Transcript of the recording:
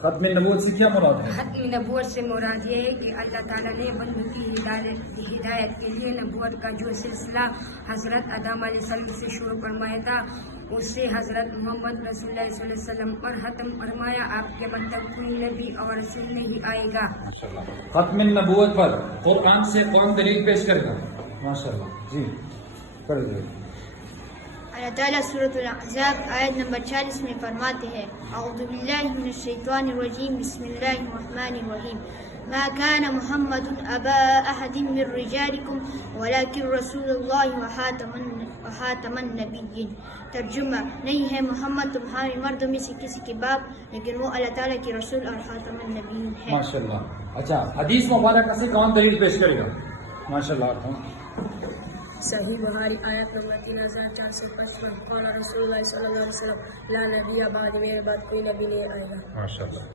ختم نبوت سے کیا مراد ہے؟ ختم نبوت سے مراد یہ ہے کہ اللہ تعالیٰ نے بندوں کی ہدایت کے لیے نبوت کا جو سلسلہ حضرت آدم علیہ السلام سے شروع فرمایا تھا اس سے حضرت محمد رسول اللہ صلی اللہ علیہ وسلم پر ختم فرمایا. آپ کے بعد تک کوئی نبی اور رسول نہیں آئے گا. ختم نبوت پر قرآن سے کون دلیل پیش کرے گا؟ ماشاء اللہ جی کر دیں. اللہ تعالیٰ سورۃ الاحزاب آیت نمبر 40 میں فرماتے ہیں اعوذ باللہ من الشیطان الرجیم بسم اللہ الرحمن الرحیم ما كان محمد ابا احد من رجالکم ولکن رسول اللہ وخاتم النبیین. ترجمہ نہیں ہے محمد تمہارے مردوں میں سے کسی کے باپ لیکن وہ اللہ تعالیٰ کے رسول اور خاتم النبیین ہے. ماشاء اللہ. اچھا حدیث مبارکہ سے کون دلیل پیش کرے گا؟ ماشاء اللہ. صحیح بخاری آیت نمبر 3455 قال رسول اللہ صلی اللہ علیہ وسلم لا نبی بعد میرے بعد کوئی نبی نہیں آئے گا. ماشاء اللہ.